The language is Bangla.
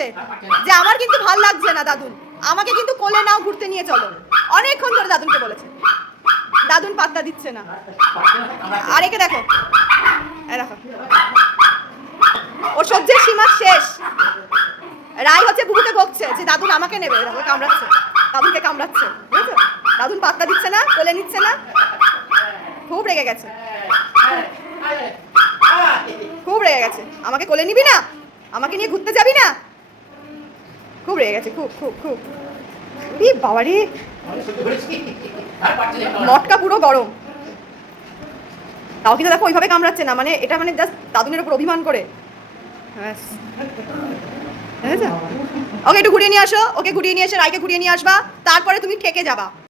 বলছে যে আমার কিন্তু ভাল লাগছে না দাদুন, আমাকে কিন্তু কোলে নাও, ঘুরতে নিয়ে চলো। অনেকক্ষণ ধরে দাদুনকে বলেছে, দাদুন পাত্তা দিচ্ছে না। আর একে দেখো, দেখো ও সহ্যের সীমা শেষ। রাই হচ্ছে বুবুকে বকছে যে দাদুন আমাকে নেবে, দেখো কামড়াচ্ছে, দাদুনকে কামড়াচ্ছে, বুঝেছো? দাদুন পাত্তা দিচ্ছে না, কোলে নিচ্ছে না, খুব রেগে গেছে, খুব রেগে গেছে। আমাকে কোলে নিবি না, আমাকে নিয়ে ঘুরতে যাবি না, খুব রেগে গেছে, খুব খুব খুব। বাবা রে, মটকা পুরো গরম। তাও কিন্তু দেখো ওইভাবে কামড়াচ্ছে না, মানে এটা মানে জাস্ট দাদুনের উপর অভিমান করে। ব্যাস, ওকে একটু ঘুরিয়ে নিয়ে আসো, ওকে ঘুরিয়ে নিয়ে এসে রাইকে ঘুরিয়ে নিয়ে আসবা, তারপরে তুমি ঠেকে যাবা।